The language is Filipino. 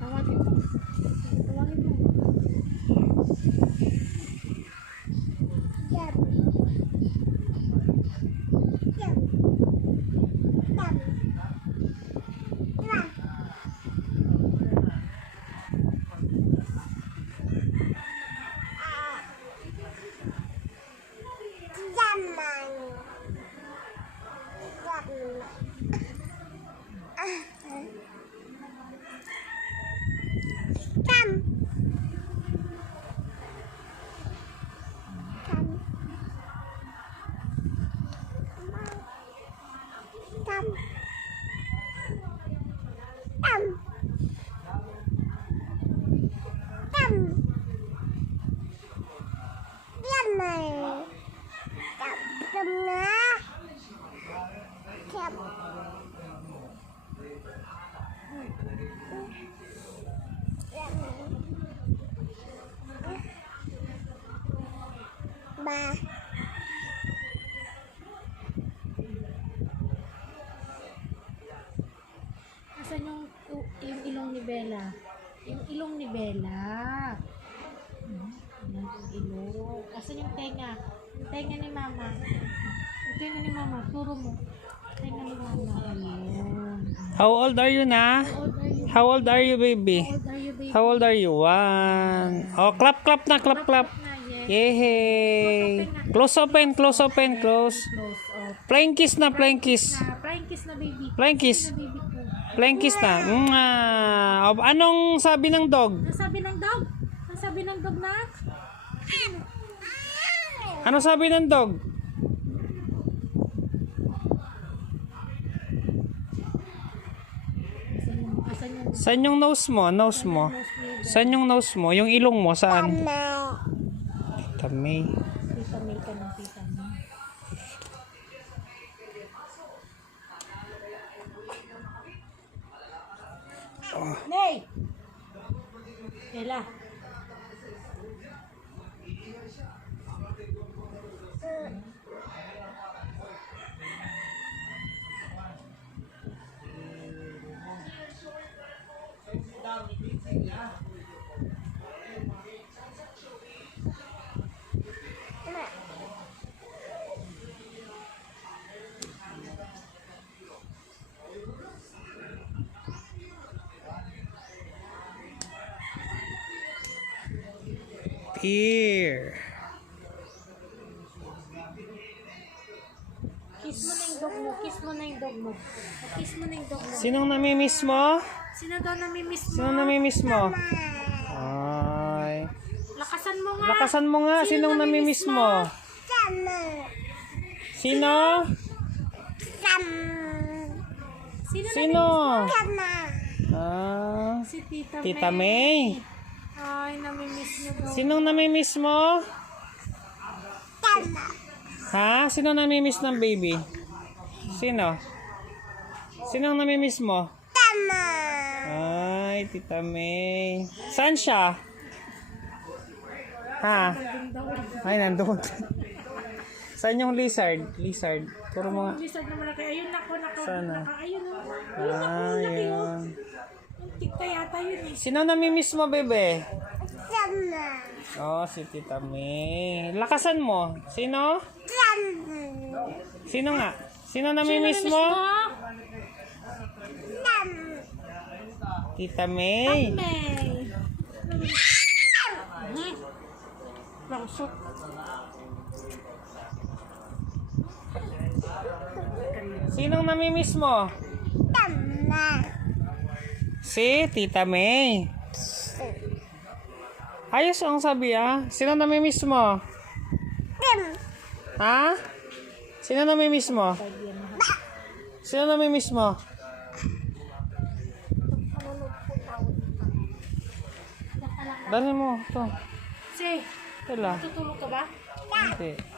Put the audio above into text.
Tawagin mo. Tawagin mo. Asan yung ilong ni Bella? Yung ilong ni Bella. Ayan yung ilong. Asan yung tenga? Yung tenga ni Mama. Yung tenga ni Mama. Turo mo. Tenga ni Mama. Ayan. How old are you na? How old are you, baby? How old are you, baby? How old are you? 1. Oh, clap, clap na, clap, clap. Yehey! Close open, close open, close. Close off. Flying kiss na, flying kiss. Flying kiss na, baby. Flying kiss. Na, baby ko. Flying kiss na. Anong sabi ng dog? Ang sabi ng dog? Ang sabi ng dog na? Ano sabi ng dog? Saan yung nose mo? Nose mo? Saan yung nose mo? Yung ilong mo, saan? Tita May. Tita May ka na, Tita May. Nay! Bella. Here. Kiss mo na yung dog mo. Kiss mo na yung dog mo. Kiss mo na yung dog mo. Sinong namimiss mo? Sino daw namimiss mo? Sinong namimiss mo? Ay. Lakasan mo nga. Lakasan mo nga. Sinong namimiss mo? Sino? Sino? Ah, Si Tita, Tita May. Ay, namimiss niyo daw. Sinong namimiss mo? Ha? Sino namimiss ng baby? Sino? Sinong namimiss mo? Ay, Tita May. Saan siya? Ha? Ay, nandun. Saan yung lizard? Lizard. Puro mga... Lizard na malaki. Ayun ako. Sana. Ayun na. Ah, yun. Tikta yata yun eh. Sino namimiss mo, bebe? Oh, si Tita May. Lakasan mo. Sino? Sino nga? Sino namimiss mo? Tita May. May. Langsok. Sinong namimiss mo? Si Tita May. Ayos ang sabi Sino namimiss mo? Ha? Sino namimiss mo? Sino namimiss mo? Dali mo. Ito. Si, Ito lang. tutulog ka ba? Hindi.